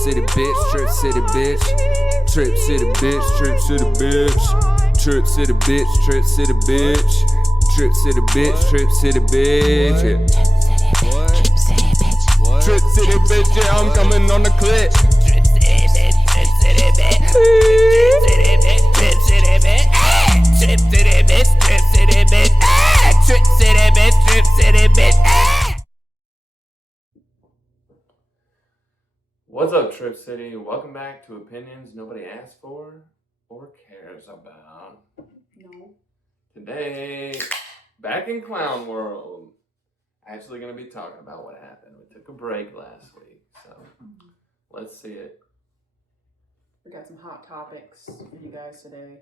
city bitch, trip city bitch. Trip city bitch, trip city bitch. Trip city bitch, trip city bitch. Trip city bitch, trip city bitch. Yeah. Trip city bitch, yeah, I'm coming on the clip. Trip city bitch, trip city bitch. Trip city bitch, trip city bitch, trip city bitch. Trip city bitch, trip city bitch. What's up, Trip City? Welcome back to Opinions Nobody Asked For or Cares About. No. Today, back in Clown World, actually going to be talking about what happened. We took a break last week, so let's see it. We got some hot topics for you guys today.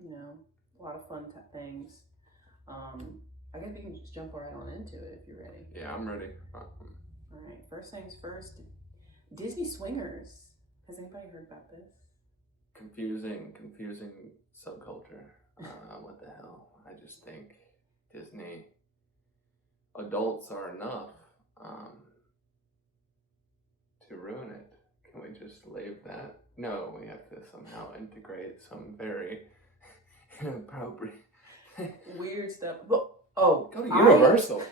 You know, a lot of fun things. I guess we can just jump right on into it if you're ready. Yeah, I'm ready. All right, first things first. Disney swingers. Has anybody heard about this? Confusing subculture. What the hell? I just think Disney adults are enough to ruin it. Can we just leave that? No, we have to somehow integrate some very inappropriate weird stuff. Oh, go to Universal.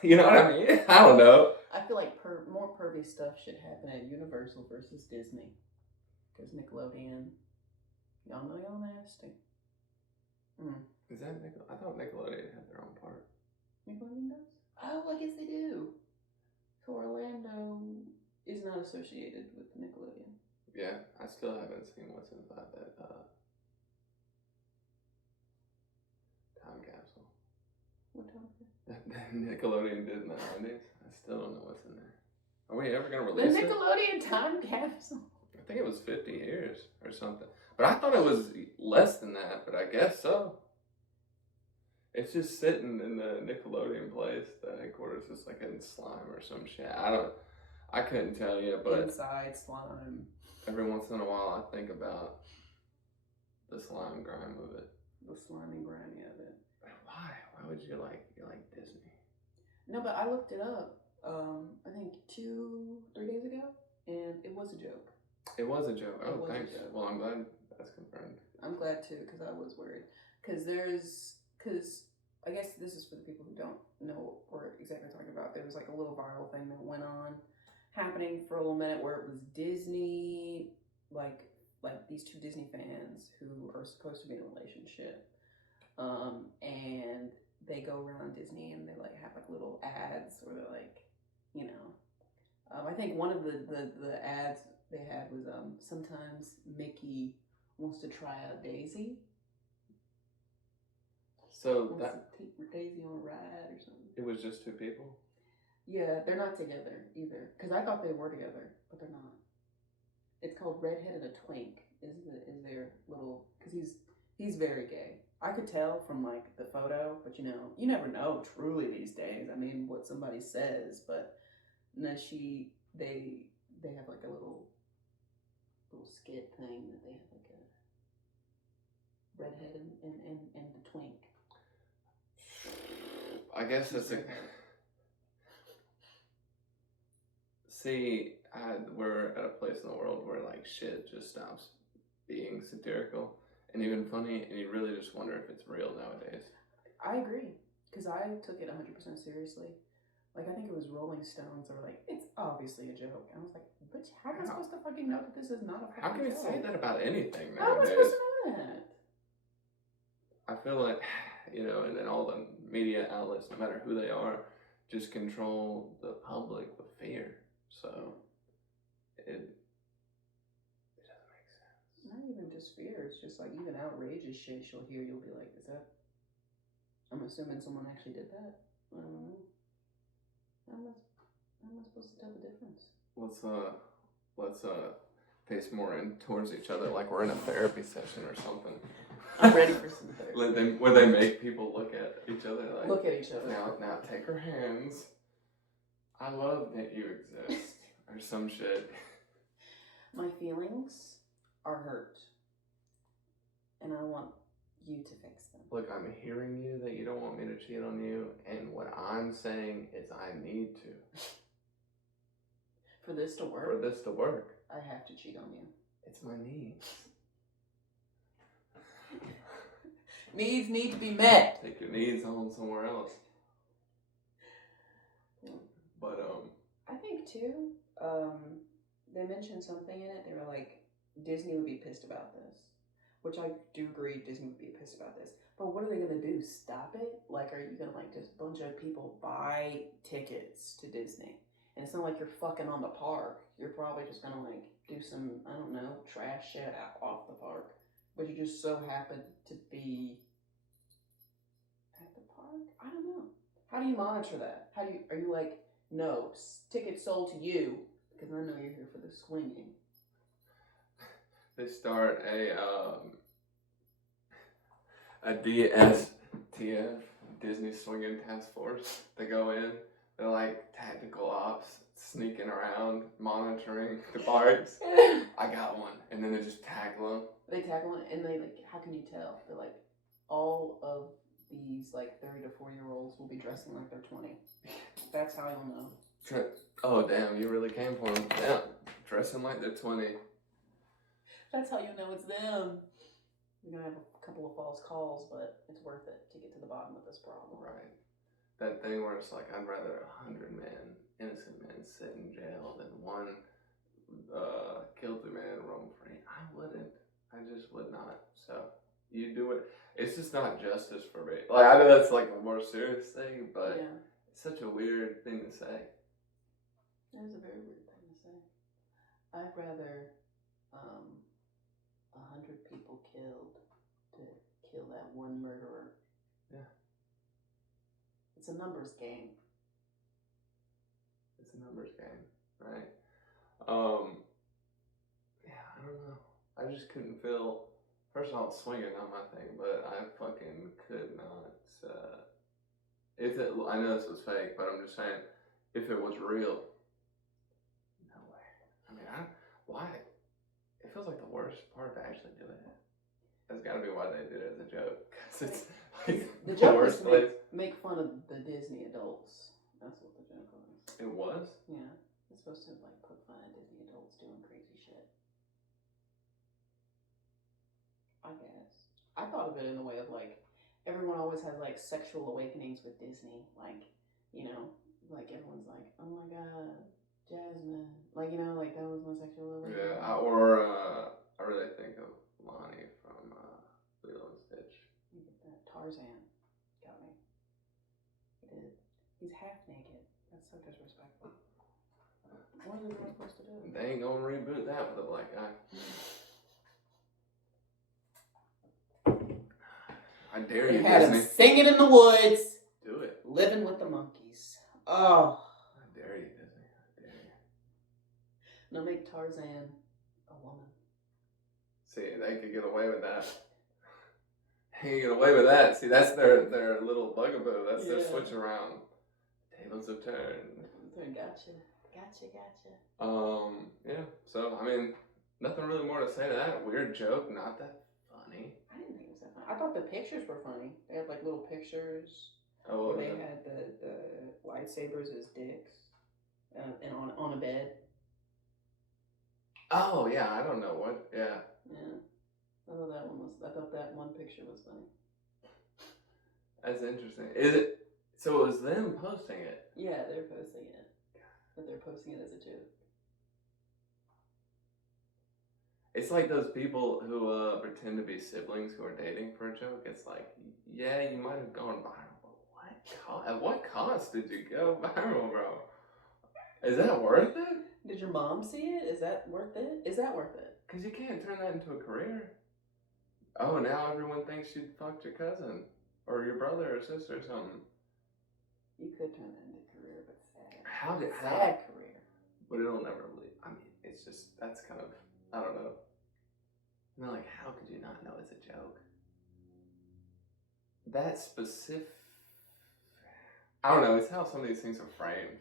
You know what I mean? I don't know. I feel like more pervy stuff should happen at Universal versus Disney. Because Nickelodeon, y'all know y'all nasty. Is that I thought Nickelodeon had their own part. Nickelodeon does? Oh, I guess they do. So Orlando is not associated with Nickelodeon. Yeah, I still haven't seen what's inside that time capsule. What time? That Nickelodeon did in the 90s. I still don't know what's in there. Are we ever going to release the it? Nickelodeon time capsule? I think it was 50 years or something. But I thought it was less than that, but I guess so. It's just sitting in the Nickelodeon place. The headquarters is like in slime or some shit. I couldn't tell you, but inside slime. Every once in a while I think about the slime grime of it. The slimy grimy of it. Why? Why would you like Disney? No, but I looked it up. I think 2-3 days ago, and it was a joke. It was a joke. Oh, thanks. Well, I'm glad that's confirmed. I'm glad too, because I was worried. Because I guess this is for the people who don't know what we're exactly talking about. There was like a little viral thing that went on, happening for a little minute, where it was Disney, like these two Disney fans who are supposed to be in a relationship, and they go around Disney and they like have like little ads where they're like, you know, I think one of the ads they had was sometimes Mickey wants to try out Daisy. So that take Daisy on a ride or something. It was just two people. Yeah, they're not together either. Because I thought they were together, but they're not. It's called Redhead and a Twink. Is their little? Because he's very gay. I could tell from like the photo, but you know, you never know truly these days. I mean, what somebody says, but no, they have like a little skit thing that they have like a redhead and the twink. I guess that's a. See, we're at a place in the world where like shit just stops being satirical and even funny, and you really just wonder if it's real nowadays. I agree, because I took it 100% seriously. Like, I think it was Rolling Stones, or like, it's obviously a joke. And I was like, but how am I supposed to fucking know that this is not a fucking joke? How can you say that about anything nowadays? How am I supposed to know that? I feel like, you know, and then all the media outlets, no matter who they are, just control the public with fear. So, it doesn't make sense. Not even just fear, it's just like even outrageous shit you'll hear, you'll be like, is that, I'm assuming someone actually did that? I don't know. How am I supposed to tell the difference? Let's face more in towards each other like we're in a therapy session or something. I'm ready for some therapy. Where they make people look at each other like, look at each other. Now take her hands. I love that you exist. Or some shit. My feelings are hurt. And I want you to fix them. Look, I'm hearing you that you don't want me to cheat on you, and what I'm saying is I need to. For this to work? For this to work. I have to cheat on you. It's my needs. Needs need to be met. Take your needs on somewhere else. But I think too, they mentioned something in it. They were like, Disney would be pissed about this. Which I do agree, Disney would be pissed about this. But what are they gonna do? Stop it? Like, are you gonna like just a bunch of people buy tickets to Disney? And it's not like you're fucking on the park. You're probably just gonna like do some, I don't know, trash shit off the park. But you just so happen to be at the park? I don't know. How do you monitor that? Are you like, no, tickets sold to you because I know you're here for the swinging. they start a DSTF, Disney Swinging Task Force. They go in. They're like tactical ops, sneaking around, monitoring the parks. I got one, and then they just tackle them. They tackle it, and they like. How can you tell? They're like, all of these like 30 to 40-year-olds will be dressing like they're 20. That's how you'll know. Oh damn! You really came for them. Yeah, dressing like they're 20. That's how you know it's them. You're gonna have a couple of false calls, but it's worth it to get to the bottom of this problem. Right. That thing where it's like, I'd rather 100 innocent men sit in jail than one guilty man roam free. I wouldn't. I just would not. So you do it. It's just not justice for me. Like, I know that's like a more serious thing, but yeah. It's such a weird thing to say. It is a very weird thing to say. I'd rather 100 people killed to kill that one murderer. Yeah. It's a numbers game. It's a numbers game, right? Yeah, I don't know. I just couldn't feel. First of all, swinging not my thing, but I fucking could not. I know this was fake, but I'm just saying, if it was real, no way. I mean, why? It feels like the worst part to actually do it. That's got to be why they did it as a joke, because it's like the joke was worst to place. make fun of the Disney adults. That's what the joke was. It was? Yeah, it's supposed to like poke fun at Disney adults doing crazy shit. I guess. I thought of it in the way of like, everyone always has like sexual awakenings with Disney. Like, you know, like everyone's like, oh my god, Jasmine. Like, you know, like that was my sexual awakening. Yeah, I really think of Lonnie from Lilo and Stitch. You get that. Tarzan got me. He did. He's half naked. That's so disrespectful. What are they supposed to do? They ain't gonna reboot that with a black guy. I dare you, Had Disney. him singing in the woods. Do it. Living with the monkeys. Oh. I dare you, Disney. I dare you. No, make Tarzan a woman. See, they could get away with that. They can get away with that. See, that's their little bugaboo. That's their switch around. Tables have turned. Gotcha. Yeah. So, I mean, nothing really more to say to that. Weird joke, not that funny. I didn't think it was that funny. I thought the pictures were funny. They had like little pictures. Oh, where they had the lightsabers as dicks, and on a bed. Oh yeah, I don't know what. Yeah. Yeah. I thought that one picture was funny. That's interesting. Is it? So it was them posting it. Yeah, they're posting it. But they're posting it as a joke. It's like those people who pretend to be siblings who are dating for a joke. It's like, yeah, you might have gone viral, but at what cost did you go viral, bro? Is that worth it? Did your mom see it? Is that worth it? Because you can't turn that into a career. Oh, now everyone thinks you fucked your cousin or your brother or sister or something. You could turn that into a career, but sad. Sad career. But it'll never leave. I mean, it's just, that's kind of, I don't know. I mean, like, how could you not know it's a joke? That specific, I don't know, it's how some of these things are framed.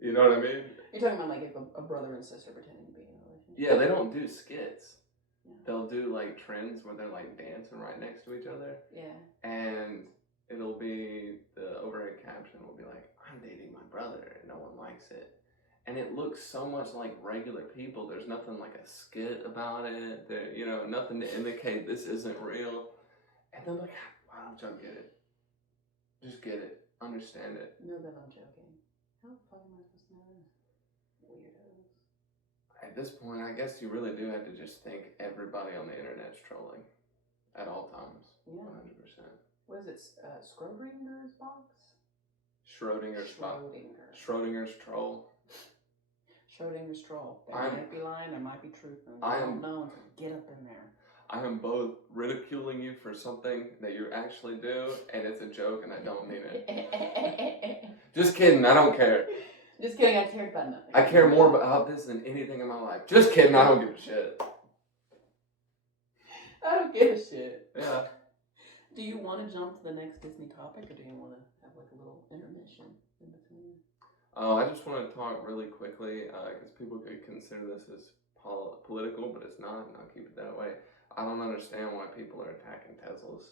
You know what I mean? You're talking about like if a brother and sister pretending to be in a relationship. Yeah, they don't do skits. Yeah. They'll do like trends where they're like dancing right next to each other. Yeah. And it'll be, the overhead caption will be like, I'm dating my brother and no one likes it. and it looks so much like regular people. There's nothing like a skit about it. There, you know, nothing to indicate this isn't real. And they're like, why don't y'all get it? Just get it. Understand it. Know that I'm joking. How the fuck am I supposed to know this? Weirdos. At this point, I guess you really do have to just think everybody on the internet's trolling at all times. Yeah. 100%. What is it? Schrodinger's box? Schrodinger's box. Schrodinger. Schrodinger's troll. Schrodinger's troll. They might be lying, there might be truth in it. I don't know until you get up in there. I am both ridiculing you for something that you actually do, and it's a joke, and I don't mean it. Just kidding, I don't care. Just kidding, I care about nothing. I care more about this than anything in my life. Just kidding, I don't give a shit. I don't give a shit. Yeah. Do you want to jump to the next Disney topic, or do you want to have like a little intermission in between? I just want to talk really quickly, because people could consider this as political, but it's not, and I'll keep it that way. I don't understand why people are attacking Teslas.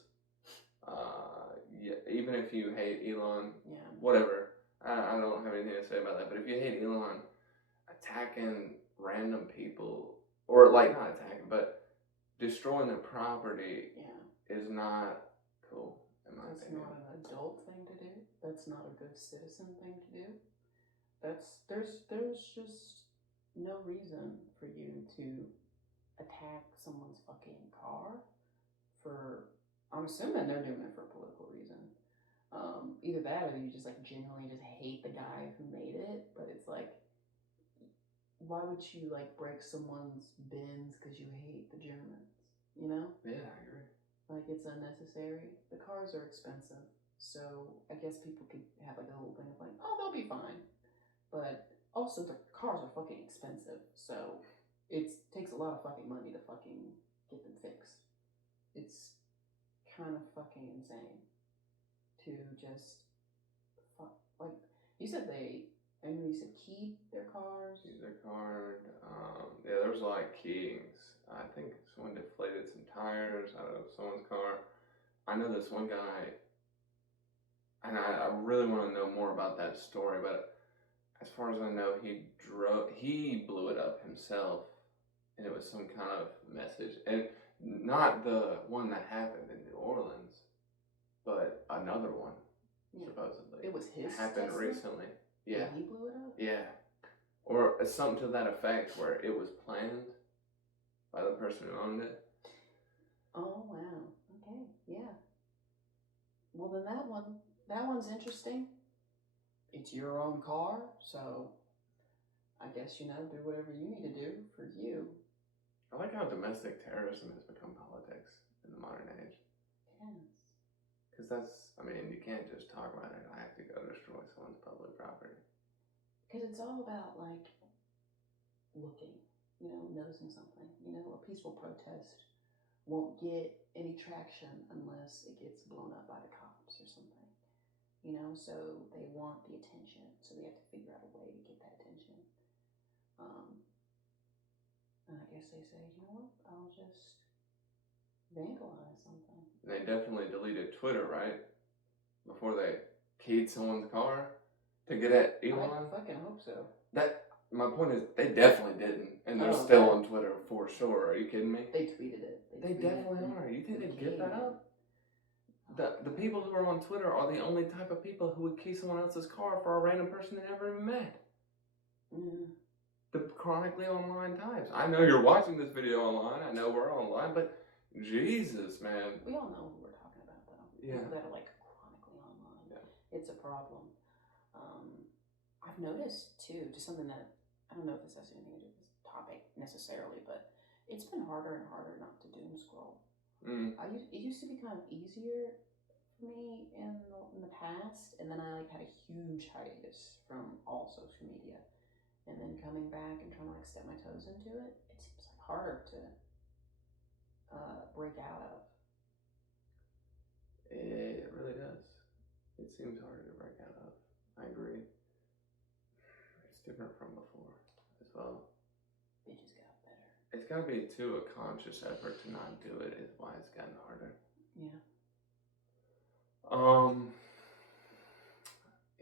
Yeah, even if you hate Elon, whatever. I don't have anything to say about that. But if you hate Elon, attacking random people, or like not attacking, but destroying their property, is not cool. In my opinion. That's not an adult thing to do. That's not a good citizen thing to do. There's just no reason for you to attack someone's fucking car for, I'm assuming they're doing it for a political reason. Either that or you just like genuinely just hate the guy who made it, but it's like, why would you like break someone's bins because you hate the Germans, you know? Yeah, I agree. Like it's unnecessary. The cars are expensive, so I guess people could have like a little thing of like, oh, they'll be fine. But also the cars are fucking expensive, so it takes a lot of fucking money to fucking get them fixed. It's kind of fucking insane to just fuck. Like you said, you said keyed their cars. Keyed their car. Yeah, there was a lot of keyings. I think someone deflated some tires out of someone's car. I know this one guy, and I really want to know more about that story, but as far as I know, he blew it up himself, and it was some kind of message, and not the one that happened in New Orleans, but another one, supposedly. It was his happened Tesla? Recently. Yeah. And he blew it up? Yeah. Or something to that effect, where it was planned by the person who owned it. Oh wow. Okay. Yeah. Well, then that one's interesting. It's your own car, so I guess, do whatever you need to do for you. I like how domestic terrorism has become politics in the modern age. Yes. Because you can't just talk about it. I have to go destroy someone's public property. Because it's all about, like, looking, noticing something. A peaceful protest won't get any traction unless it gets blown up by the cops or something. So they want the attention, so they have to figure out a way to get that attention. And I guess they say, you know what, I'll just vandalize something. And they definitely deleted Twitter, right? Before they keyed someone's car to get at Elon. I fucking hope so. My point is, they definitely didn't, and they're still on Twitter for sure. Are you kidding me? They tweeted it. They definitely are. You think they'd give that up? The people who are on Twitter are the only type of people who would key someone else's car for a random person they never even met. Mm. The chronically online types. I know you're watching this video online. I know we're online, but Jesus, man. We all know who we're talking about, though. Yeah. People that are like chronically online. Yeah. It's a problem. I've noticed too, just something that I don't know if this has anything to do with this topic necessarily, but it's been harder and harder not to doom scroll. It used to be kind of easier for me in the past, and then I had a huge hiatus from all social media, and then coming back and trying to step my toes into it, it seems like harder to break out of. It really does. It seems harder to break out of. I agree. It's different from before as well. It just got better. It's got to be a conscious effort to not do it is why it's gotten harder. Yeah.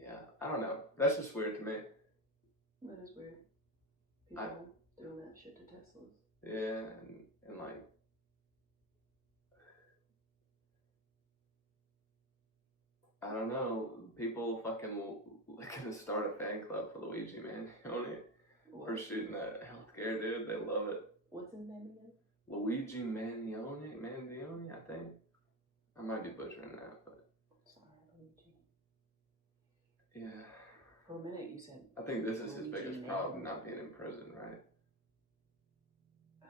Yeah, I don't know. That's just weird to me. That is weird. People doing that shit to Teslas. Yeah, and like, I don't know, people fucking gonna start a fan club for Luigi Mangione for shooting that healthcare dude. They love it. What's his name again? Luigi Mangione, I think. I might be butchering that, but. Sorry, Luigi. Yeah. For a minute you said. I think this is his Luigi biggest Mangione. problem, not being in prison, right?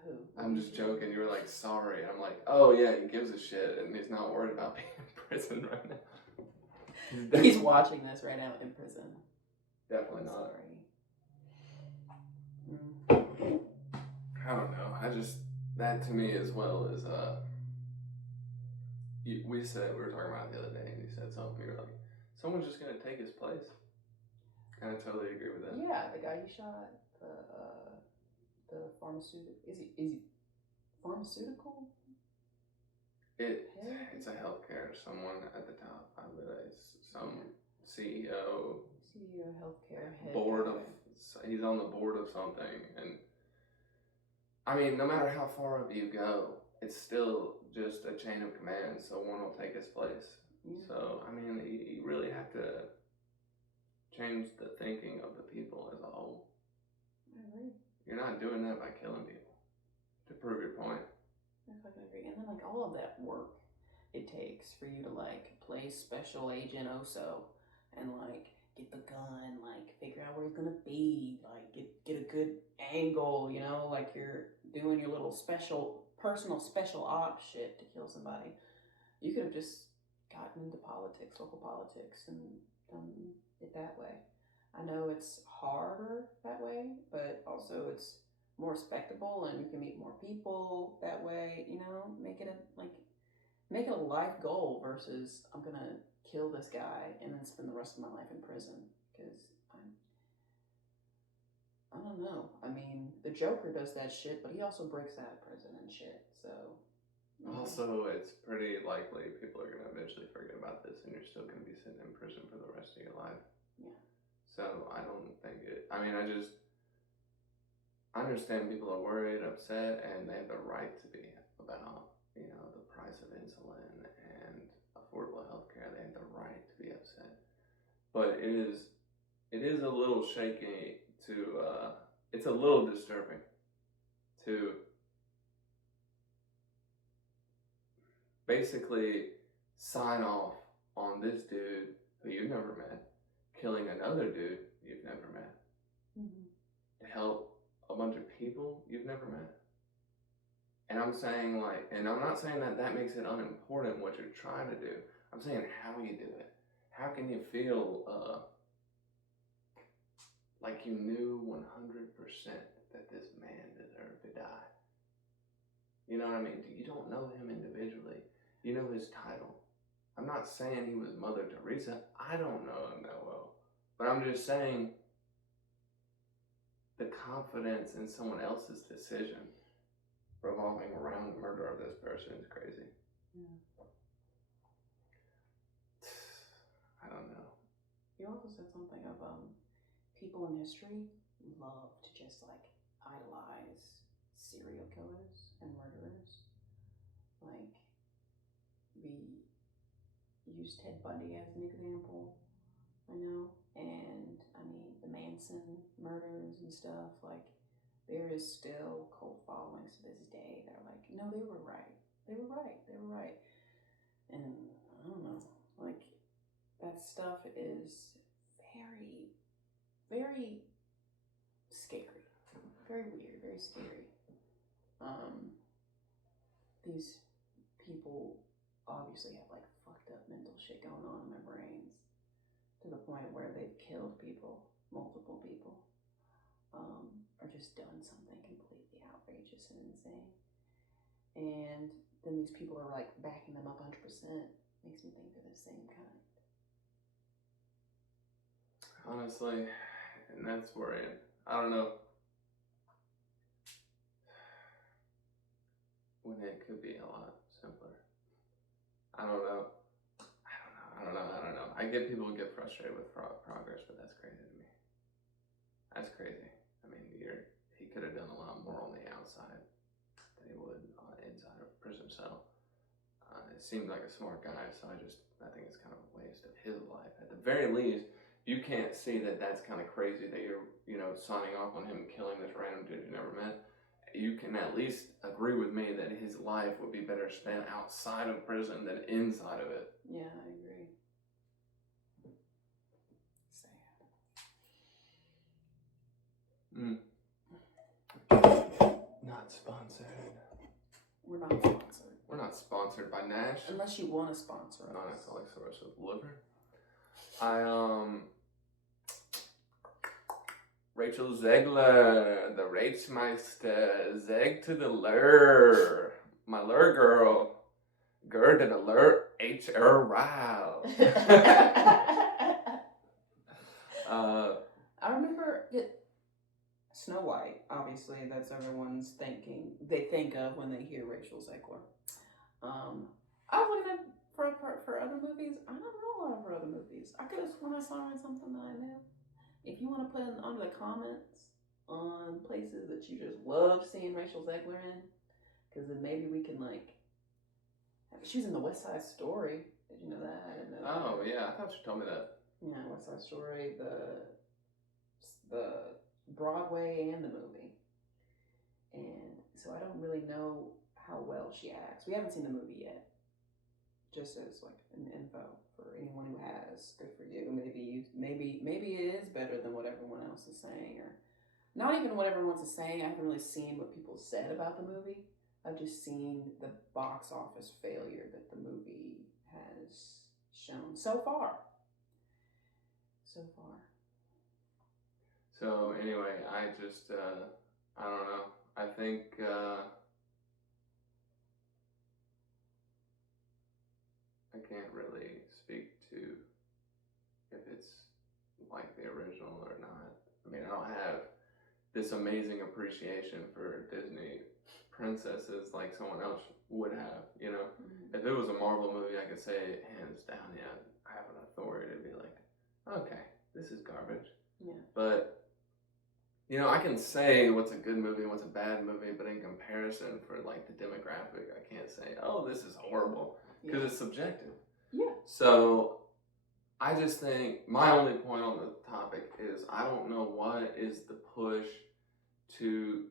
Who? I'm just joking. You were like, sorry. And I'm like, oh yeah, he gives a shit and he's not worried about being in prison right now. He's watching this right now in prison. Definitely not. Sorry. I don't know. That to me as well is, we were talking about it the other day and you said something, you were like, someone's just going to take his place. And I totally agree with that. Yeah, the guy you shot, the pharmaceutical, is he pharmaceutical? It's a healthcare, someone at the top, I believe, some CEO healthcare head. He's on the board of something, and I mean, no matter how far up you go, it's still just a chain of command. Someone will take his place. Mm-hmm. So I mean, you really have to change the thinking of the people as a whole. I agree. You're not doing that by killing people to prove your point. I fucking agree. And then like all of that work it takes for you to like play Special Agent Oso and like get the gun, like figure out where he's gonna be, like get a good angle, you know, like you're doing your little personal special ops shit to kill somebody. You could have just gotten into politics, local politics, and done it that way. I know it's harder that way, but also it's more respectable and you can meet more people that way, you know, make it a life goal versus I'm gonna kill this guy and then spend the rest of my life in prison because I don't know. I mean, the Joker does that shit, but he also breaks out of prison and shit, so. Also, it's pretty likely people are gonna eventually forget about this and you're still gonna be sitting in prison for the rest of your life. Yeah. So I don't think I understand people are worried, upset, and they have the right to be about, you know, the price of insulin and affordable healthcare. They have the right to be upset. But it is a little shaky to, it's a little disturbing to basically sign off on this dude who you've never met killing another dude you've never met to help a bunch of people you've never met. And I'm saying and I'm not saying that makes it unimportant what you're trying to do. I'm saying how you do it. How can you feel like you knew 100% that this man deserved to die? You know what I mean? You don't know him individually. You know his title. I'm not saying he was Mother Teresa. I don't know him that well. But I'm just saying the confidence in someone else's decision revolving around the murder of this person is crazy. Yeah. I don't know. You also said something of people in history love to just like idolize serial killers and murderers. Like we use Ted Bundy as an example, I know, and I mean the Manson murders and stuff. Like there is still cult followings to this day that are like, no, they were right. They were right. They were right. And I don't know, like that stuff is very, very scary. Very weird, very scary. These people obviously have like fucked up mental shit going on in their brains to the point where they've killed people, multiple people, or just done something completely outrageous and insane. And then these people are like backing them up 100%. Makes me think they're the same kind. Honestly, and that's worrying. I don't know. When it could be a lot simpler. I don't know. I get people get frustrated with progress, but that's crazy to me. That's crazy. I mean, he could have done a lot more on the outside than he would inside of a prison cell. It seemed like a smart guy, so I think it's kind of a waste of his life. At the very least, you can't see that that's kind of crazy that you're, signing off on him killing this random dude you never met. You can at least agree with me that his life would be better spent outside of prison than inside of it. Yeah, I agree. Not sponsored. We're not sponsored. We're not sponsored by Nash. Unless you want to sponsor us. Non-alcoholic source of liver. Rachel Zegler, the Rachmeister, Zeg to the lure. My lure girl. Gerd to the lure, H.R. Ryle. I remember Snow White, obviously, that's everyone's thinking. They think of when they hear Rachel Zegler. I was looking at for other movies. I don't know a lot of her other movies. I could have sworn I saw her in something that I knew. If you want to put in under the comments on places that you just love seeing Rachel Zegler in, because then maybe we can she was in the West Side Story. Did you know that? I didn't know that. Oh yeah, I thought you told me that. Yeah, West Side Story, the Broadway and the movie. And so I don't really know how well she acts. We haven't seen the movie yet. Just as an info for anyone who has. Good for you. Maybe it is better than what everyone else is saying, or not even what everyone else is saying. I haven't really seen what people said about the movie. I've just seen the box office failure that the movie has shown so far. So anyway, I just I don't know. I think I can't really speak to if it's like the original or not. I mean, I don't have this amazing appreciation for Disney princesses like someone else would have, Mm-hmm. If it was a Marvel movie, I could say hands down, yeah, I have an authority to be like, okay, this is garbage. Yeah. But I can say what's a good movie and what's a bad movie, but in comparison for the demographic, I can't say, oh, this is horrible, because it's subjective. Yeah. So I just think my only point on the topic is I don't know what is the push to,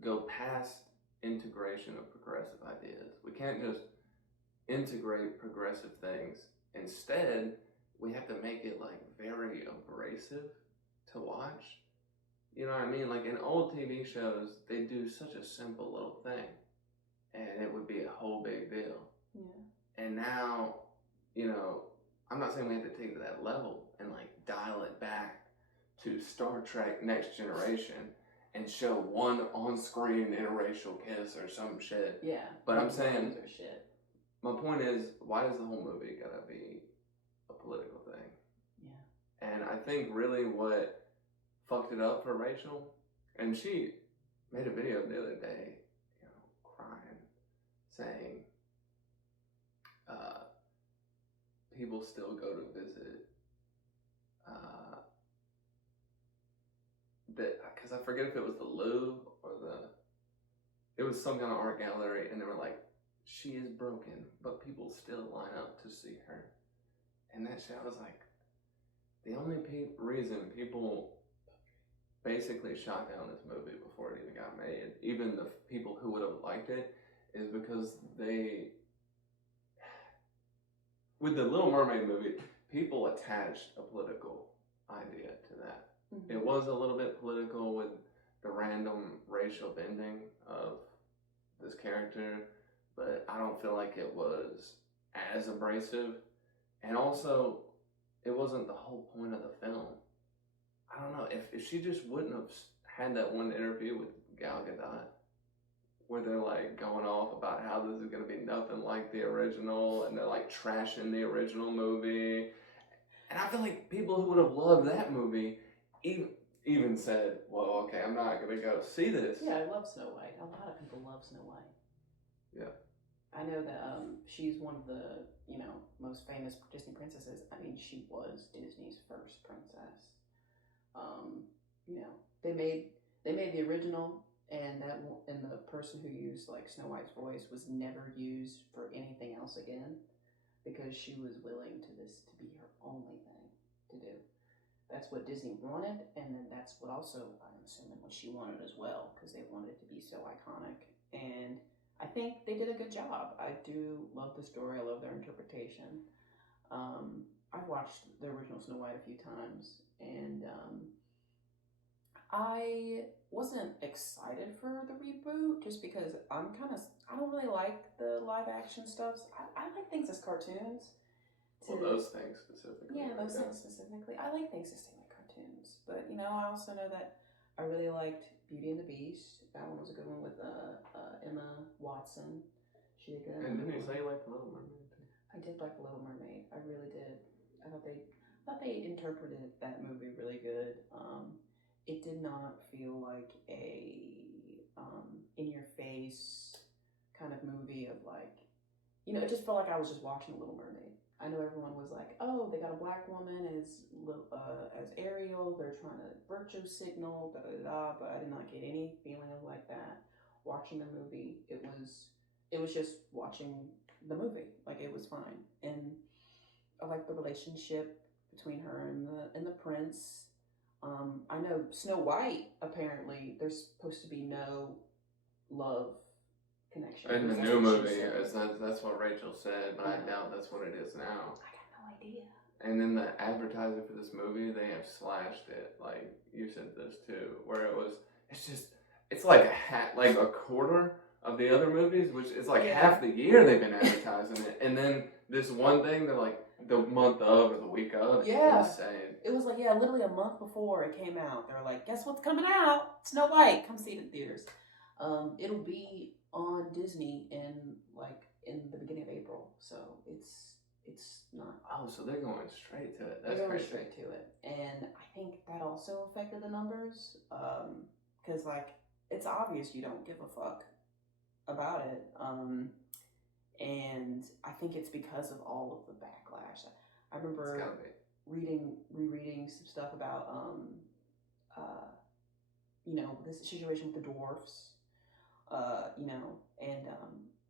go past integration of progressive ideas. We can't just integrate progressive things. Instead, we have to make it very abrasive to watch. You know what I mean? In old TV shows, they do such a simple little thing, and it would be a whole big deal. Yeah. And now, I'm not saying we have to take it to that level and dial it back to Star Trek Next Generation and show one on-screen interracial kiss or some shit. Yeah. But I'm saying, shit. My point is, why does the whole movie gotta be a political thing? Yeah. And I think really what fucked it up for Rachel, and she made a video the other day, crying, saying, people still go to visit, because I forget if it was the Louvre or it was some kind of art gallery, and they were like, she is broken, but people still line up to see her. And that shit, I was like, the only reason people basically shot down this movie before it even got made, even the people who would have liked it, is because with the Little Mermaid movie, people attached a political idea to that. Mm-hmm. It was a little bit political with the random racial bending of this character, but I don't feel like it was as abrasive. And also, it wasn't the whole point of the film. I don't know, if she just wouldn't have had that one interview with Gal Gadot, where they're going off about how this is going to be nothing like the original, and they're trashing the original movie. And I feel like people who would have loved that movie even said, well, okay, I'm not going to go see this. Yeah, I love Snow White. A lot of people love Snow White. Yeah. I know that she's one of the, most famous Disney princesses. I mean, she was Disney's first princess. they made the original, and the person who used like Snow White's voice was never used for anything else again, because she was willing to this to be her only thing to do. That's what Disney wanted, and then that's what also, I'm assuming, what she wanted as well, because they wanted it to be so iconic. And I think they did a good job. I do love the story. I love their interpretation. I've watched the original Snow White a few times, and I wasn't excited for the reboot just because I don't really like the live action stuff. I like things as cartoons. Well, those things specifically. Yeah, those things specifically. I like things to stay like cartoons. But, I also know that I really liked Beauty and the Beast. That one was a good one with Emma Watson. She did good. And didn't you say you liked The Little Mermaid too? I did like The Little Mermaid. I really did. I thought they interpreted that movie really good. It did not feel like a in your face kind of movie of like, it just felt like I was just watching The Little Mermaid. I know everyone was like, oh, they got a black woman as Ariel. They're trying to virtue signal, da da da. But I did not get any feeling of like that watching the movie. It was just watching the movie. Like, it was fine. And I like the relationship between her and the prince. I know Snow White, apparently there's supposed to be no love connection. In the new movie, that's what Rachel said, but I doubt that's what it is now. I got no idea. And then the advertising for this movie, they have slashed it. Like you said this too, where it's like a quarter of the other movies, which is like half the year they've been advertising it. And then this one thing, they're like the month of or the week of. Yeah. It's insane. It was like, literally a month before it came out. They're like, guess what's coming out? Snow White. Come see it in theaters. It'll be on Disney in the beginning of April. So it's not. Oh, so they're going straight to it. They're going straight to it. And I think that also affected the numbers. Because it's obvious you don't give a fuck about it. And I think it's because of all of the backlash. I remember rereading some stuff about this situation with the dwarfs. And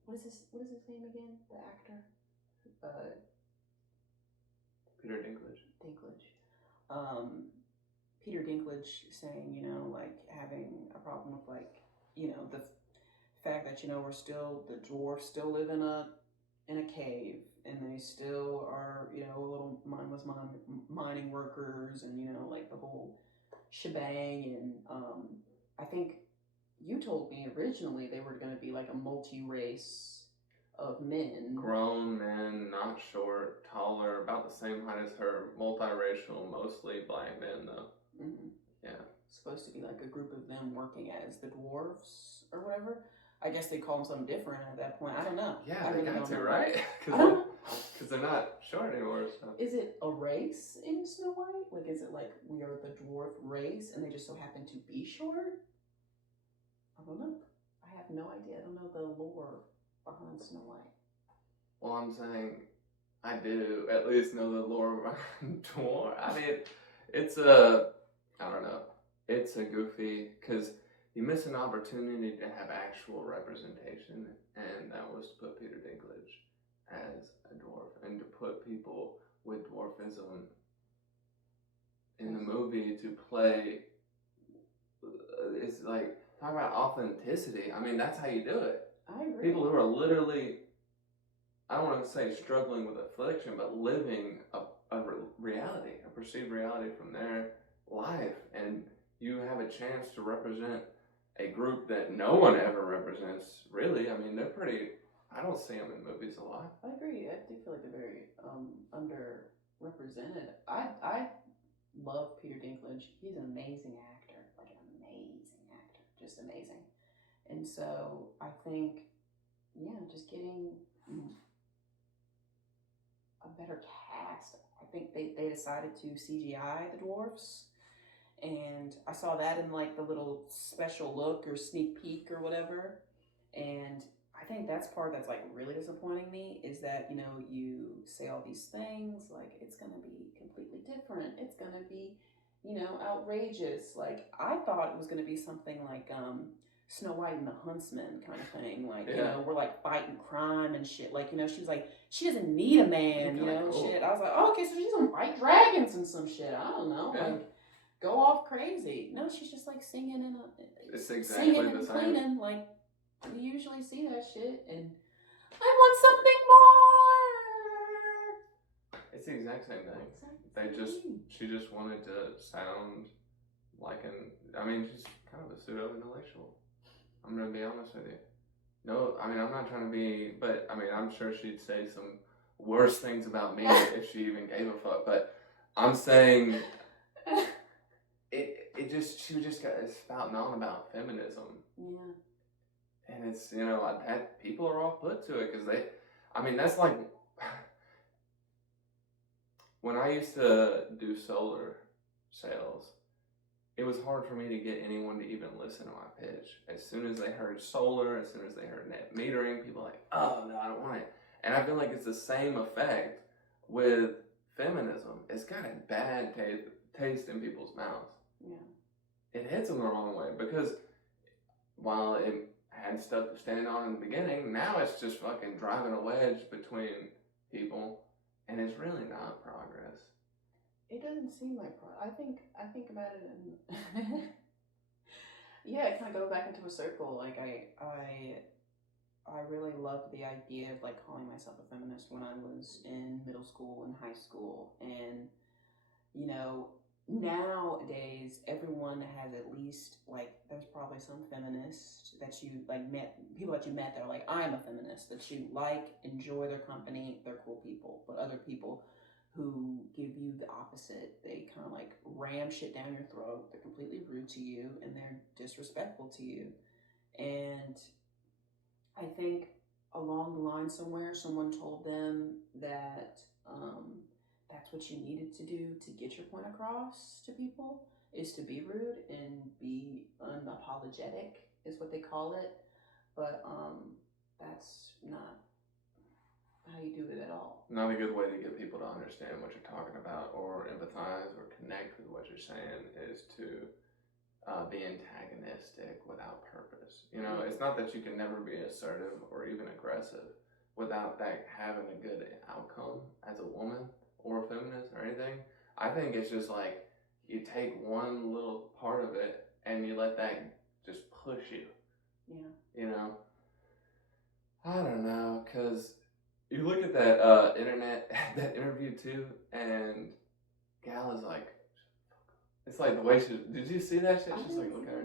what is his name again? The actor? Peter Dinklage. Peter Dinklage saying, having a problem with the fact that the dwarfs still live in a cave, and they still are a little mindless mining workers, and the whole shebang. And I think you told me originally they were going to be like a multi-race of men, grown men, not short, taller, about the same height as her, multiracial, mostly black men though. Mm-hmm. Yeah, supposed to be like a group of them working as the dwarves or whatever. I guess they call them something different at that point. I don't know. Yeah, they got to, right? Because they're not short anymore. So. Is it a race in Snow White? Like, is it like we are the dwarf race and they just so happen to be short? I don't know. I have no idea. I don't know the lore behind Snow White. Well, I'm saying I do at least know the lore behind dwarf. I mean, I don't know. It's a goofy, because you miss an opportunity to have actual representation, and that was to put Peter Dinklage as a dwarf, and to put people with dwarfism in the movie to play. It's like, talk about authenticity. I mean, that's how you do it. I agree. People who are literally, I don't want to say struggling with affliction, but living a reality, a perceived reality from their life, and you have a chance to represent a group that no one ever represents, really. I mean, they're pretty, I don't see them in movies a lot. I agree. I do feel like they're very underrepresented. I love Peter Dinklage. He's an amazing actor. Like, an amazing actor. Just amazing. And so, I think, just getting a better cast. I think they decided to CGI the dwarfs. And I saw that in like the little special look or sneak peek or whatever. And I think that's part that's like really disappointing me, is that, you say all these things like it's going to be completely different. It's going to be, outrageous. Like, I thought it was going to be something like Snow White and the Huntsman kind of thing. Like, we're like fighting crime and shit. Like, she's like, she doesn't need a man, cool. shit. I was like, oh, okay, so she's gonna fight dragons and some shit. I don't know. Yeah. Like, go off crazy. No, she's just like singing and it's exactly singing the and same. Cleaning. Like, we usually see that shit, and I want something more. It's the exact same thing. She just wanted to sound like she's kind of a pseudo-intellectual. I'm gonna be honest with you. No, I'm not trying to be, but I'm sure she'd say some worse things about me if she even gave a fuck. But I'm saying, she was just spouting on about feminism. Yeah. And it's, people are all put to it because that's like, when I used to do solar sales, it was hard for me to get anyone to even listen to my pitch. As soon as they heard solar, as soon as they heard net metering, people were like, oh, no, I don't want it. And I feel like it's the same effect with feminism. It's got a bad taste in people's mouths. Yeah. It hits them the wrong way because while it had stuff to stand on in the beginning, now it's just fucking driving a wedge between people, and it's really not progress. It doesn't seem like I think about it and yeah, it kind of goes back into a circle. Like I really loved the idea of like calling myself a feminist when I was in middle school and high school, and nowadays everyone has at least like there's probably some feminist that you like met people that you met that are like I'm a feminist that you like enjoy their company, they're cool people, but other people who give you the opposite. They kind of like ram shit down your throat. They're completely rude to you and they're disrespectful to you. And I think along the line somewhere, someone told them that that's what you needed to do to get your point across to people is to be rude and be unapologetic is what they call it. But that's not how you do it at all. Not a good way to get people to understand what you're talking about or empathize or connect with what you're saying is to be antagonistic without purpose. It's not that you can never be assertive or even aggressive without that having a good outcome as a woman or a feminist or anything. I think it's just like you take one little part of it and you let that just push you. Yeah. I don't know, because you look at that that interview too, and Gal is like, it's like the way did you see that shit? She's like, look at her,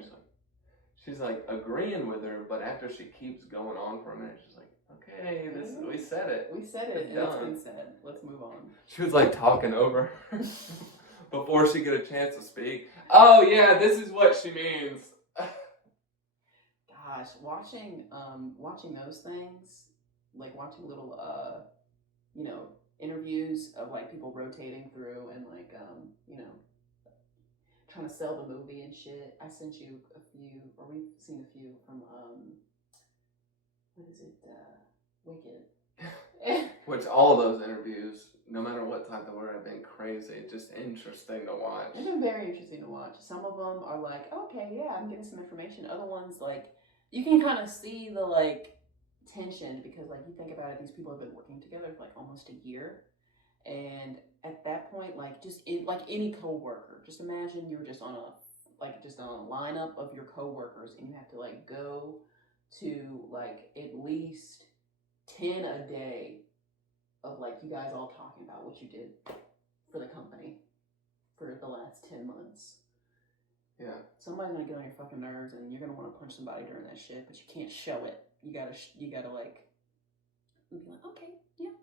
she's like agreeing with her, but after she keeps going on for a minute, she's like, okay, we said it. We said it, and it's been said. Let's move on. She was like talking over her before she get a chance to speak. Oh yeah, this is what she means. Gosh, watching those things, like watching little interviews of like people rotating through and like trying to sell the movie and shit. I sent you a few, or we've seen a few from what is it, Wicked. Which all of those interviews, no matter what type of word, have been crazy. Just interesting to watch. They've been very interesting to watch. Some of them are like, okay, yeah, I'm getting some information. Other ones, like, you can kind of see the like tension because like you think about it, these people have been working together for like almost a year, and at that point, like like any coworker, just imagine you're just on a lineup of your coworkers, and you have to like go to like at least 10 a day of like you guys all talking about what you did for the company for the last 10 months. Yeah. Somebody's gonna get on your fucking nerves, and you're gonna want to punch somebody during that shit, but you can't show it. You gotta like be like, okay, yeah,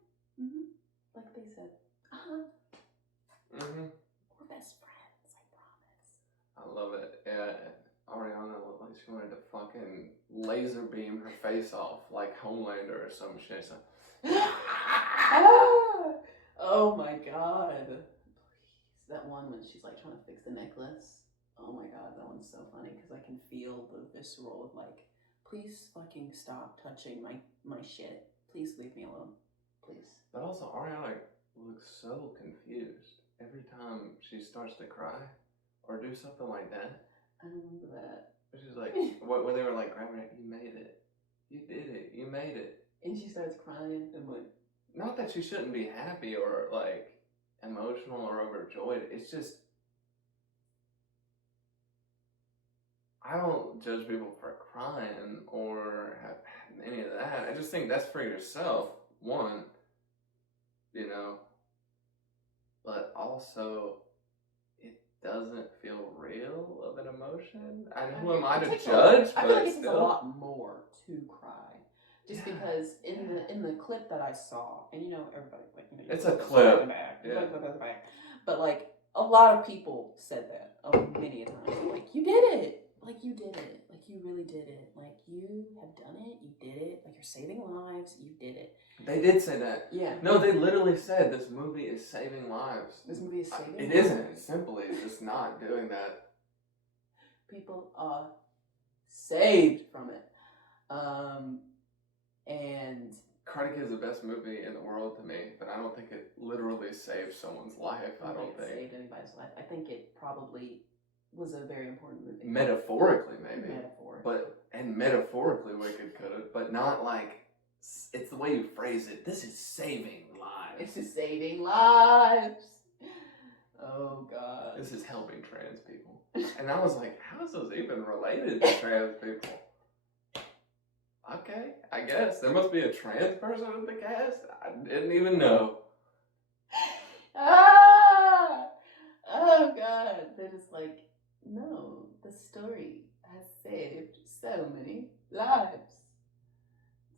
like they said, we're best friends, I promise. I love it. Yeah, Ariana looked like she wanted to fucking laser beam her face off like Homelander or some shit. So. Oh my god! Please, that one when she's like trying to fix the necklace. Oh my god, that one's so funny because I can feel the visceral of like, please fucking stop touching my shit. Please leave me alone. Please. But also Ariana looks so confused every time she starts to cry. or do something like that. I remember that. Which is like, where they were like, grabbing it, you made it. You did it. You made it. And she starts crying and like... Not that she shouldn't be happy or like emotional or overjoyed. It's just, I don't judge people for crying or any of that. I just think that's for yourself, one, you know, but also it doesn't feel real of an emotion. Who am I to judge? I feel like it takes a lot more to cry. Just because in the clip that I saw, and you know, everybody, like, you know, it's a clip. But like, a lot of people said that many a time. Like, you did it. Like, you did it. Like, you really did it. Like, you have done it. You did it. Like, you're saving lives. You did it. They did say that. Yeah. No, they literally said this movie is saving lives. This movie is saving lives. It isn't. Simply, it's just not doing that. People are saved from it. And Karate Kid is the best movie in the world to me, but I don't think it literally saved someone's life. I don't think it saved anybody's life. I think it probably was a very important movie. Metaphorically, maybe. Metaphorically, Wicked could have, but not like, it's the way you phrase it. This is saving lives. This is saving lives. Oh, God. This is helping trans people. And I was like, how is this even related to trans people? Okay, I guess. There must be a trans person in the cast? I didn't even know. Oh, God. They're just like, no, the story has saved so many lives.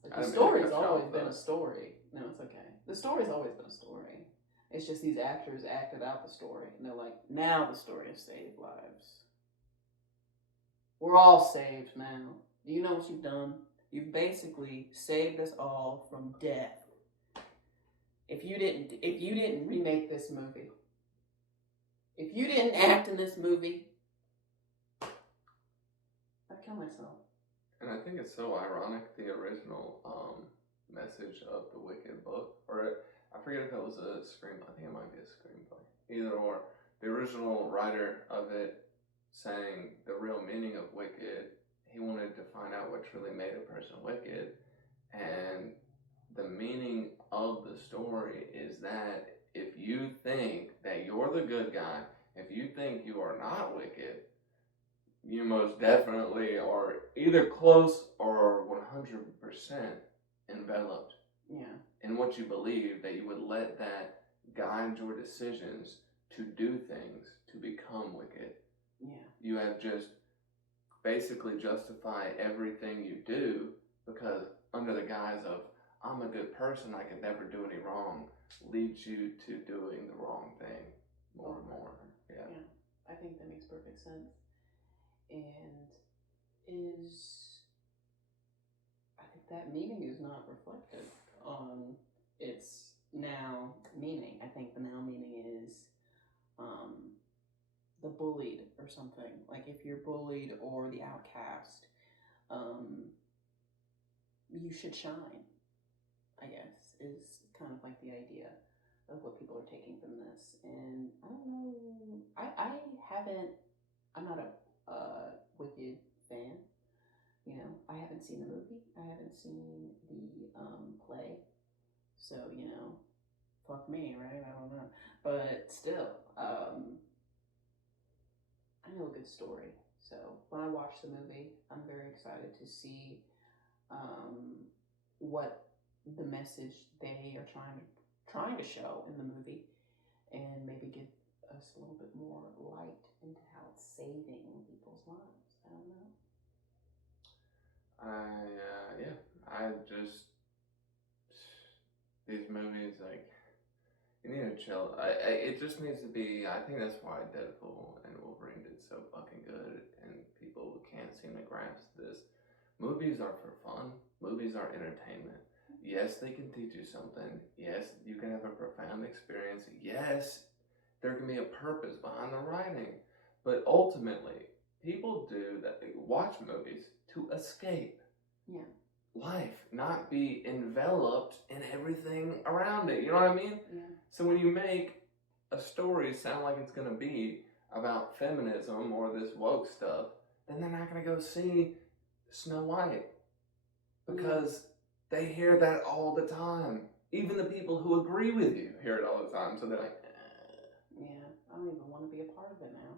Like, the story's always been a story. No, it's okay. The story's always been a story. It's just these actors acted out the story. And they're like, now the story has saved lives. We're all saved now. Do you know what you've done? You've basically saved us all from death. If you didn't remake this movie, if you didn't act in this movie, I'd kill myself. And I think it's so ironic, the original message of the Wicked book, or I forget if it was a screenplay. I think it might be a screenplay. Either or. The original writer of it saying the real meaning of Wicked, he wanted to find out what truly made a person wicked, and the meaning of the story is that if you think that you're the good guy, if you think you are not wicked, you most definitely are either close or 100% enveloped in what you believe, that you would let that guide your decisions to do things, to become wicked. Yeah. You have just basically justify everything you do because under the guise of, I'm a good person, I could never do any wrong, leads you to doing the wrong thing more and more. Yeah. I think that makes perfect sense. And I think that meaning is not reflected on its now meaning. I think the now meaning is the bullied or something. Like, if you're bullied or the outcast, you should shine, I guess, is kind of like the idea of what people are taking from this. And I don't know, I'm not a Wicked fan. You know, I haven't seen the movie. I haven't seen the play. So, you know, fuck me, right? I don't know. But still, I know a good story. So when I watch the movie, I'm very excited to see what the message they are trying to show in the movie, and maybe give us a little bit more light into how it's saving people's lives. I don't know. These movies, like, you need to chill. It just needs to be, I think that's why Deadpool and Wolverine did so fucking good, and people can't seem to grasp this. Movies are for fun. Movies are entertainment. Yes, they can teach you something. Yes, you can have a profound experience. Yes, there can be a purpose behind the writing. But ultimately, people do that. They watch movies to escape life, not be enveloped in everything around it. You know what I mean? Yeah. So when you make a story sound like it's going to be about feminism or this woke stuff, then they're not going to go see Snow White. Because they hear that all the time. Even the people who agree with you hear it all the time. So they're like, yeah, I don't even want to be a part of it now.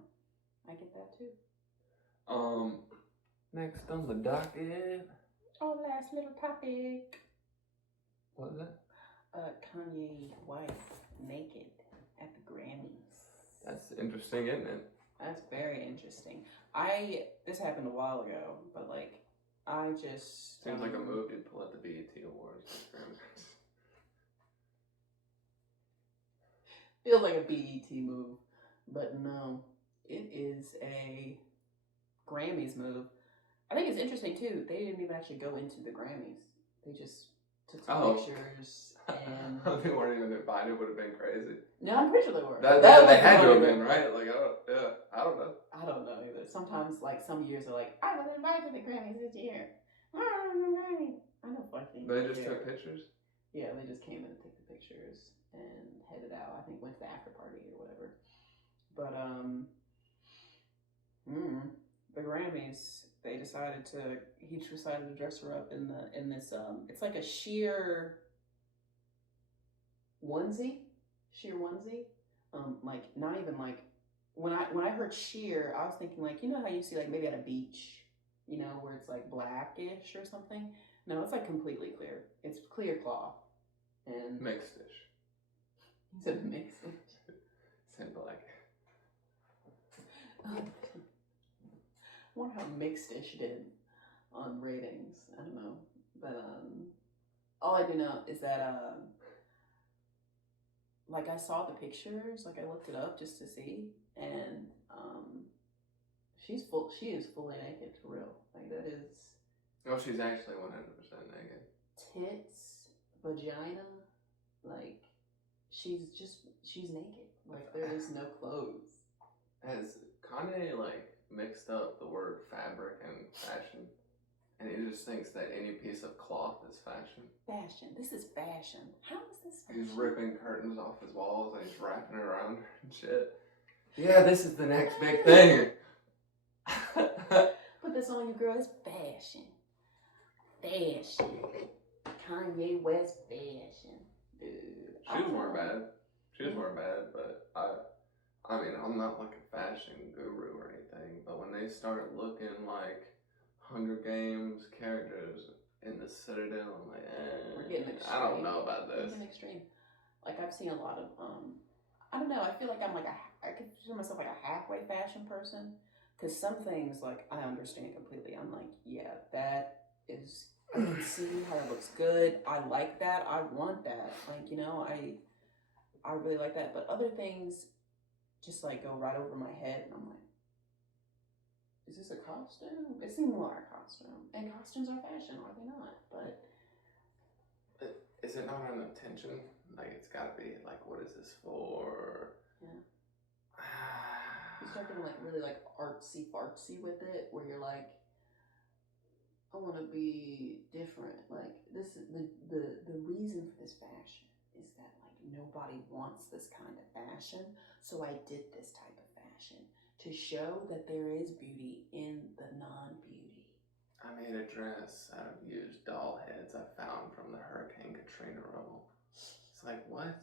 I get that too. Next on the docket. Oh, last little topic. What is that? Kanye's wife naked at the Grammys. That's interesting, isn't it? That's very interesting. This happened a while ago, but like, I just seems like a move you'd pull at the BET Awards. Feels like a BET move, but no, it is a Grammys move. I think it's interesting too. They didn't even actually go into the Grammys. They just took some pictures and they weren't even invited. Would have been crazy. No, I'm pretty sure they were. They had to have been, right? Like I don't know. I don't know either. Sometimes, like some years are like, I was invited to the Grammys this year. I know fucking. They just took pictures. Yeah, they just came in and took the pictures and headed out. I think went to the after party or whatever. But the Grammys, he decided to dress her up in this it's like a sheer onesie. Like not even like when I heard sheer, I was thinking like, you know how you see like maybe at a beach, you know, where it's like blackish or something. No, it's like completely clear. It's clear cloth and mixed-ish. He said mixed-ish. Said black. I wonder how mixed-ish did on ratings. I don't know, but all I do know is that like I saw the pictures, like I looked it up just to see, and she is fully naked for real. Like that is. Oh, she's actually 100% naked. Tits, vagina, like she's naked. Like there is no clothes. Has Kanye like mixed up the word fabric and fashion? And he just thinks that any piece of cloth is fashion. Fashion. This is fashion. How is this fashion? He's ripping curtains off his walls and he's wrapping it around her and shit. Yeah, this is the next big thing. Put this on you, girl. It's fashion. Fashion. Kanye West fashion. Dude. She was more bad, but I mean, I'm not like a fashion guru or anything, but when they start looking like Hunger Games characters in the Citadel, I'm like, we're getting extreme. I don't know about this. We're getting extreme. Like I've seen a lot of I don't know. I feel like I'm like I consider myself like a halfway fashion person, because some things like I understand completely. I'm like, yeah, that is. I can see how it looks good. I like that. I want that. Like, you know, I really like that. But other things just like go right over my head, and I'm like, is this a costume? It seemed more like a costume. And costumes are fashion, are they not? But is it not an intention? Like it's gotta be like, what is this for? Yeah. You start getting like really like artsy fartsy with it, where you're like, I want to be different. Like this is the reason for this fashion is that like nobody wants this kind of fashion, so I did this type of fashion to show that there is beauty in the non-beauty. I made a dress out of used doll heads I found from the Hurricane Katrina rubble. It's like, what?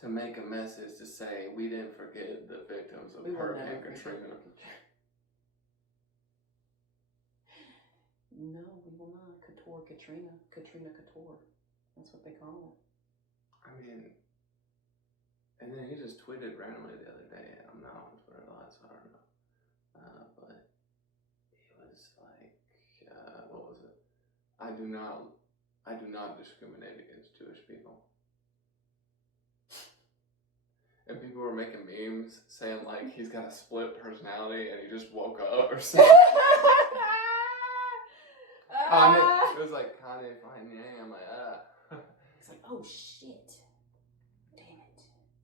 To make a message to say we didn't forget the victims of Hurricane Katrina. No, we will not. Katrina Couture. That's what they call it. I mean, and then he just tweeted randomly the other day. I'm not on Twitter a lot, so I don't know. But he was like, what was it? I do not discriminate against Jewish people. And people were making memes saying like he's got a split personality and he just woke up or something. It was like Kanye flying yang. I'm like, It's like, oh shit. Damn it.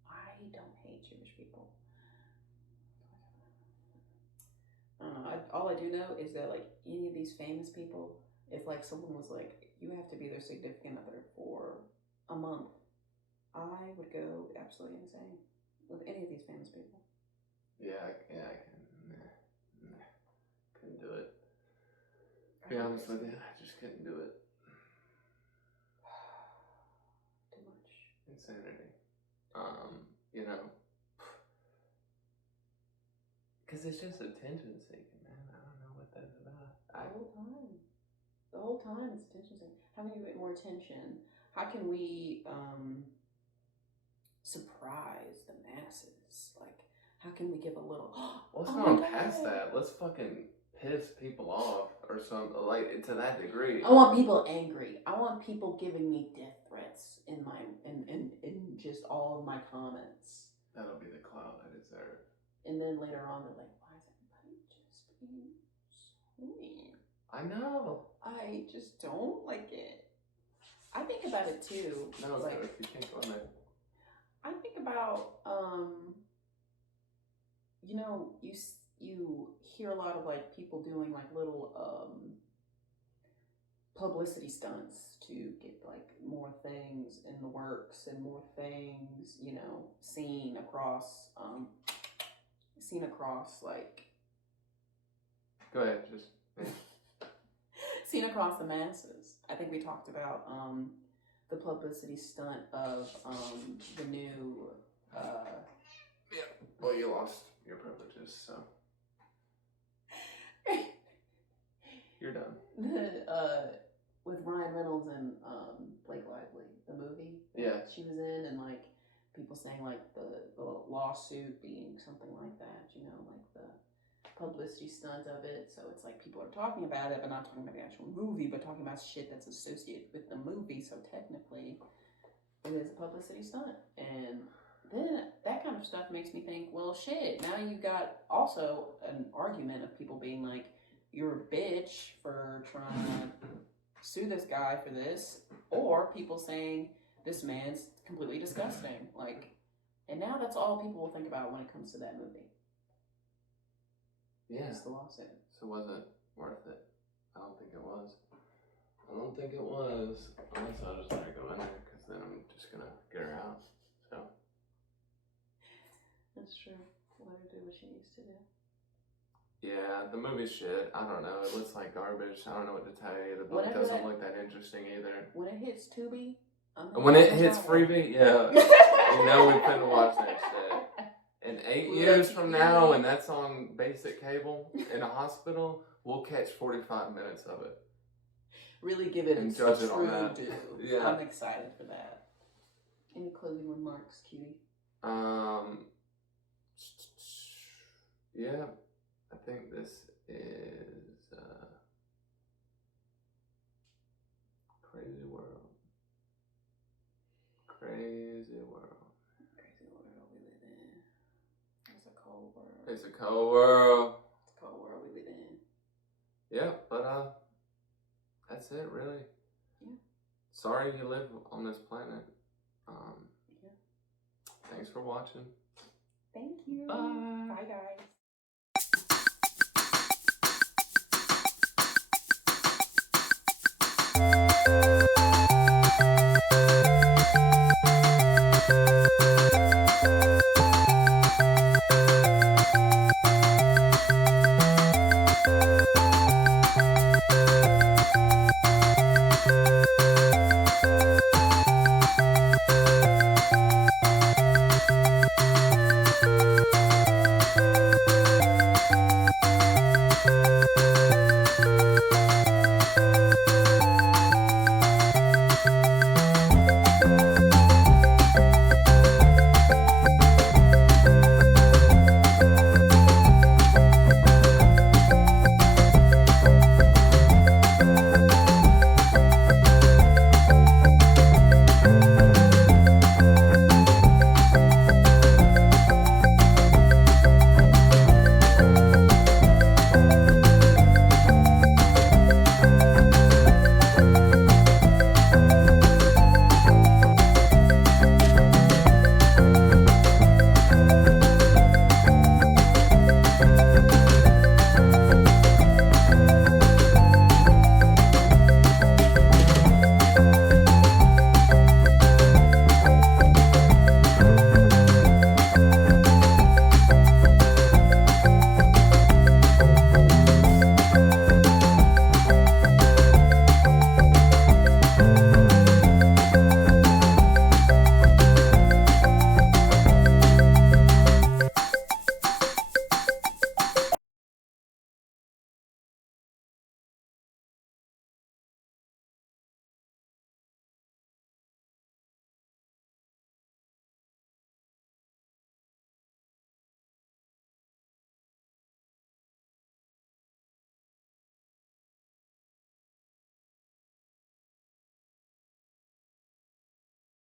I don't hate Jewish people. I don't know. All I do know is that like any of these famous people, if like someone was like, you have to be their significant other for a month, I would go absolutely insane with any of these famous people. Yeah, I can. Nah. Couldn't do it. To be honest with you, I just couldn't do it. Too much. Insanity. You know, because it's just attention seeking, man. I don't know what that's about. The whole time it's attention seeking. How can we get more attention? How can we surprise the masses? Like, how can we give a little? Let's go past that. Let's fucking piss people off or something, like to that degree. I want people angry. I want people giving me death threats in my in just all of my comments. That'll be the clout I deserve. And then later on, they're like, "Why is everybody just being so mean?" I know. I just don't like it. I think about it too. No, like, if you think on it. I think about you know, you hear a lot of like people doing like little publicity stunts to get like more things in the works and more things, you know, seen across like. Go ahead, just. Yeah. Seen across the masses. I think we talked about the publicity stunt of the new. Yeah. Well, you lost your privileges, so you're done. The with Ryan Reynolds and Blake Lively, the movie. Yeah. She was in, and like people saying like the lawsuit being something like that. You know, like the publicity stunt of it. So it's like people are talking about it, but not talking about the actual movie, but talking about shit that's associated with the movie. So technically, it is a publicity stunt. And then that kind of stuff makes me think, well, shit, now you've got also an argument of people being like, you're a bitch for trying to sue this guy for this, or people saying this man's completely disgusting. Like, and now that's all people will think about when it comes to that movie. Yeah. Just the lawsuit. So was it worth it? I don't think it was. Unless I'll just let her go in there, because then I'm just gonna get her out. So. That's true. Let her do what she needs to do. Yeah, the movie's shit. I don't know. It looks like garbage. I don't know what to tell you. The book Whenever doesn't look that interesting either. When it hits Tubi, when it hits Freebie, yeah. You know we couldn't watch that shit. And 8 years from now, when that's on basic cable in a hospital, we'll catch 45 minutes of it. Really give it and its judge it true on that. due. Yeah. I'm excited for that. Any closing remarks, cutie? Yeah, I think this is crazy world. Crazy world. Crazy world we live in. It's a cold world. It's a cold world. It's a cold world we live in. Yeah, but that's it really. Yeah. Sorry you live on this planet. Yeah. Thanks for watching. Thank you. Bye. Bye, guys.